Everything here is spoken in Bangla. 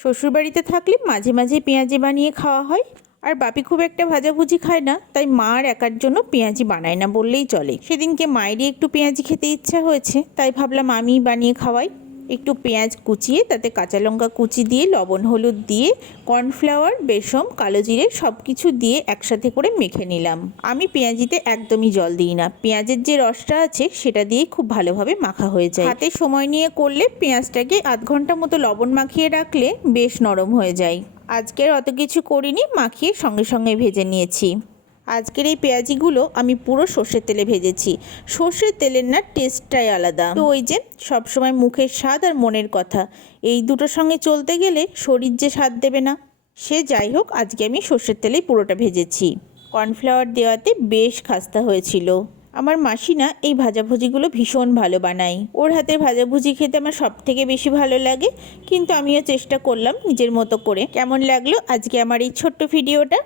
শ্বশুরবাড়িতে থাকলে মাঝে মাঝে পেঁয়াজি বানিয়ে খাওয়া হয়। আর বাপি খুব একটা ভাজাভুজি খায় না, তাই মা আর একার জন্য পেঁয়াজি বানায় না বললেই চলে। সেদিনকে মায়েরই একটু পেঁয়াজি খেতে ইচ্ছা হয়েছে, তাই ভাবলাম আমিই বানিয়ে খাওয়াই। একটু পেঁয়াজ কুচিয়ে তাতে কাঁচা লঙ্কা কুচি দিয়ে লবণ হলুদ দিয়ে কর্নফ্লাওয়ার বেসম কালো জিরে সব কিছু দিয়ে একসাথে করে মেখে নিলাম। আমি পেঁয়াজিতে একদমই জল দিই না, পেঁয়াজের যে রসটা আছে সেটা দিয়েই খুব ভালোভাবে মাখা হয়ে যায়। হাতে সময় নিয়ে করলে পেঁয়াজটাকে আধ ঘন্টা মতো লবণ মাখিয়ে রাখলে বেশ নরম হয়ে যায়। আজকের অত কিছু করিনি, মাখিয়ে সঙ্গে সঙ্গে ভেজে নিয়েছি। আজকের এই পেঁয়াজিগুলো আমি পুরো সর্ষের তেলে ভেজেছি। সর্ষের তেলের না টেস্টটাই আলাদা। তো ওই যে সবসময় মুখের স্বাদ আর মনের কথা, এই দুটোর সঙ্গে চলতে গেলে শরীর যে স্বাদ দেবে না। সে যাই হোক, আজকে আমি সর্ষের তেলেই পুরোটা ভেজেছি। কর্নফ্লাওয়ার দেওয়াতে বেশ খাস্তা হয়েছিল। আমার মাসি না এই ভাজাভুজিগুলো ভীষণ ভালো বানায়। ওর হাতের ভাজাভুজি খেতে আমার সব থেকে বেশি ভালো লাগে। কিন্তু আমিও চেষ্টা করলাম নিজের মতো করে। কেমন লাগলো আজকে আমার এই ছোট্ট ভিডিওটা?